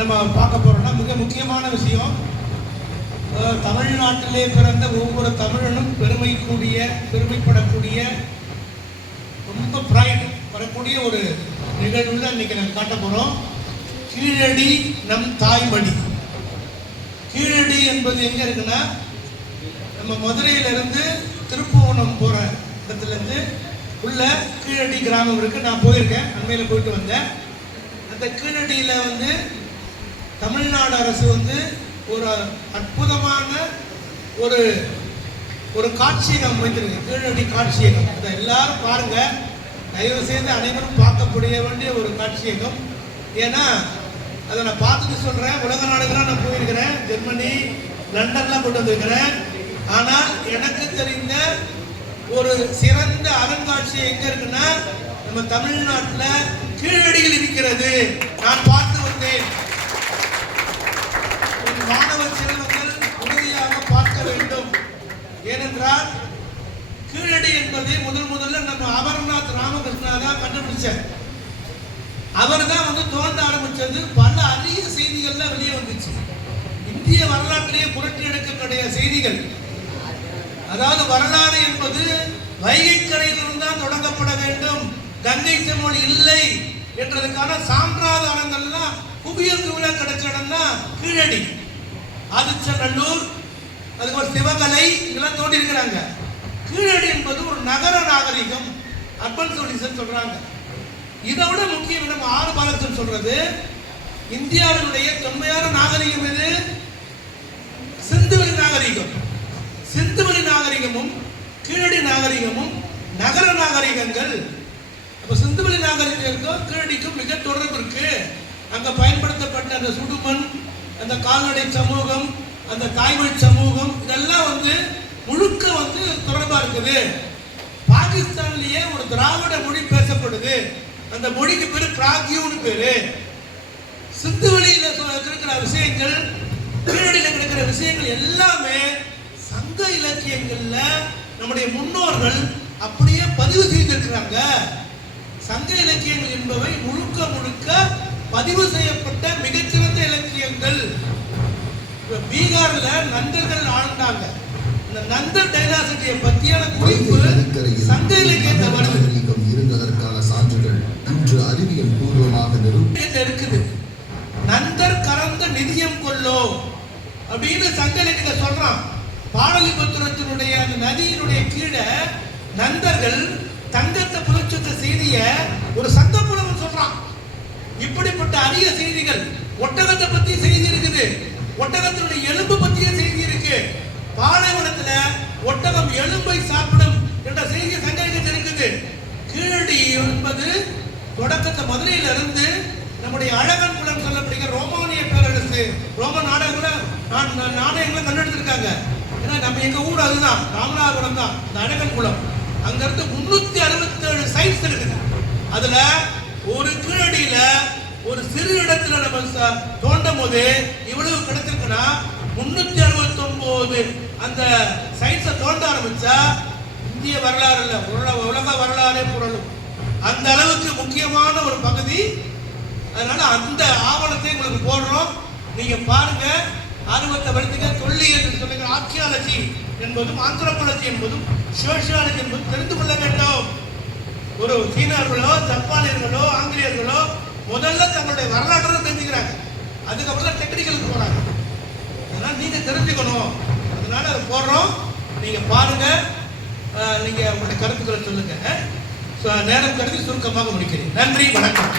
நம்ம பார்க்க போறோம்னா மிக முக்கியமான விஷயம். தமிழ்நாட்டிலே பிறந்த ஒவ்வொரு தமிழனும் பெருமைக்கூடிய பெருமைப்படக்கூடிய ரொம்ப ப்ரைட் வரக்கூடிய ஒரு நிகழ்வு தான் இன்னைக்கு நாங்கள் காட்ட போறோம். கீழடி நம் தாய்மடி. கீழடி என்பது எங்க இருக்குன்னா நம்ம மதுரையில இருந்து திருப்புவனம் போற இடத்துல இருந்து உள்ள கீழடி கிராமம் இருக்கு. நான் போயிருக்கேன். அண்மையில போயிட்டு வந்தேன். அந்த கீழடியில வந்து தமிழ்நாடு அரசு வந்து ஒரு அற்புதமான ஒரு ஒரு காட்சியகம் அமைந்திருக்கு கீழடி காட்சியகம் அதை எல்லாரும் பாருங்க. தயவு செய்து அனைவரும் பார்க்கக்கூடிய வேண்டிய ஒரு காட்சியகம் ஏன்னா அதை நான் பார்த்துட்டு சொல்றேன். உலக நாடுகளாக நான் போயிருக்கிறேன். ஜெர்மனி லண்டன்லாம் கொண்டு வந்திருக்கிறேன். ஆனால் எனக்கு தெரிந்த ஒரு சிறந்த அருங்காட்சியகம் எங்க இருக்குன்னா நம்ம தமிழ்நாட்டில் கீழடியில் இருக்கிறது. நான் பார்த்து வந்தேன். மாணவ செல்வங்கள் உறுதியாக பார்க்க வேண்டும். ஏனென்றால் கீழடி என்பதை முதல் முதல்ல நம்ம அமர்நாத் ராமகிருஷ்ணா தான் கண்டுபிடிச்சார். அவர் தான் வந்து தோண்ட ஆரம்பிச்சது. பல அரிய செய்திகள்ல வெளியே வந்துச்சு. இந்திய வரலாற்றிலேயே புரட்டி எடுக்கக்கூடிய செய்திகள். அதாவது வரலாறு என்பது வைகை கரையிலிருந்து தான் தொடங்கப்பட வேண்டும். கங்கை செம்மொழி இல்லை என்றதுக்கான சான்றாதாரங்கள்லாம் குவியல் குவியல் கிடைச்ச இடம் தான் கீழடி. ஆதிச்சநல்லூர் அதுக்கு ஒரு சிவகலை இதெல்லாம் தோண்டி இருக்கிறாங்க கீழடி என்பது ஒரு நகர நாகரிகம் அர்பன் சொல்யூஷன் சொல்றாங்க. இதை விட முக்கியம் நம்ம ஆறு பாலத்தில் சொல்றது. இந்தியாவினுடைய தொன்மையான நாகரிகம் எது? சிந்துவெளி நாகரிகம். சிந்துவெளி நாகரிகமும் கீழடி நாகரிகமும் நகர நாகரிகங்கள். அப்ப சிந்துவெளி நாகரிகத்திற்கும் கீழடிக்கும் மிக தொடர்பு இருக்கு அங்க பயன்படுத்தப்பட்ட அந்த சுடுமண் அந்த கால்நடை சமூகம் அந்த தாய்மொழி சமூகம் இதெல்லாம் வந்து முழுக்க வந்து தொடர்பா இருக்குது. பாகிஸ்தான்லயே ஒரு திராவிட மொழி பேசப்படுது. அந்த மொழிக்கு பேரு பிராக்யூன்னு பேரு. சிந்து வெளியில இருக்கிற விஷயங்கள் கீழடியில் இருக்கிற விஷயங்கள் எல்லாமே சங்க இலக்கியங்கள்ல நம்முடைய முன்னோர்கள் அப்படியே பதிவு செய்திருக்கிறாங்க. சங்க இலக்கியங்கள் என்பவை முழுக்க முழுக்க பதிவு செய்யப்பட்ட இப்ப பீகார்ல நந்தர்கள் ஆண்டாங்க இந்த நந்தர் டைனாசிட்டியை பத்தியான குறிப்பு சங்க இலக்கியத்தை வருது இருந்ததற்கான சான்றுகள் இன்று அறிவியல் பூர்வமாக இருக்குது. நந்தர் கறந்த நிதியம் கொள்ளோ அப்படின்னு சங்க இலக்கியத்தை சொல்றான் பாடலிபுத்திரத்தினுடைய அந்த நதியினுடைய கீழே நந்தர்கள் தங்கத்தை புதைச்ச செய்திய ஒரு சங்க புலவன் சொல்றான் செய்திகள் ஒட்டகத்தை பத்தி செய்தி இருக்குது. ஒட்டகத்தினுடைய எலும்பு பத்திய செய்தி இருக்கு. பாலைவனத்துல ஒட்டகம் எலும்பை சாப்பிடும் என்ற செய்தி சங்க இருக்குது கீழடி என்பது தொடக்கத்தை மதுரையில இருந்து நம்முடைய அழகன் குளம் சொல்லப்படுகிற ரோமானிய பேரரசு ரோம நாடகங்களை நா- நாணயங்களை கண்டெடுத்திருக்காங்க ஏன்னா நம்ம எங்க ஊர் அதுதான். ராமநாதபுரம் தான். இந்த அழகன் குளம் அங்க இருந்து முன்னூத்தி அறுபத்தேழு சைட்ஸ் இருக்குது. அதுல ஒரு கீழடியில ஒரு சிறு இடத்துல நம்ம ச- தோண்டும் போது இவ்வளவு கிடைச்சிருக்குன்னா முன்னூத்தி அறுபத்தி ஒன்பது அந்த சயின்ஸை தோண்ட ஆரம்பிச்சா இந்திய வரலாறு இல்லை உலக உலக வரலாறே புரளும். அந்த அளவுக்கு முக்கியமான ஒரு பகுதி. அதனால அந்த ஆவணத்தை உங்களுக்கு போடுறோம். நீங்க பாருங்க. ஆர்வத்தை வளர்த்துக்க தொல்லி என்று சொல்லுங்க ஆர்கியாலஜி என்பதும் ஆந்திரபாலஜி என்பதும் சோசியாலஜி என்பதும் தெரிந்து கொள்ள வேண்டும். ஒரு சீனர்களோ ஜப்பானியர்களோ ஆங்க அதுக்கப்புறம் தான் டெக்னிக்கலுக்கு போறாங்க அதனால நீங்க தெரிஞ்சுக்கணும். அதனால அதை போடுறோம். நீங்க பாருங்க. நீங்கள் நீங்க உங்களுடைய கருத்துக்களை சொல்லுங்க. நேரம் கருதி சுருக்கமாக முடிக்கிறேன். நன்றி வணக்கம்.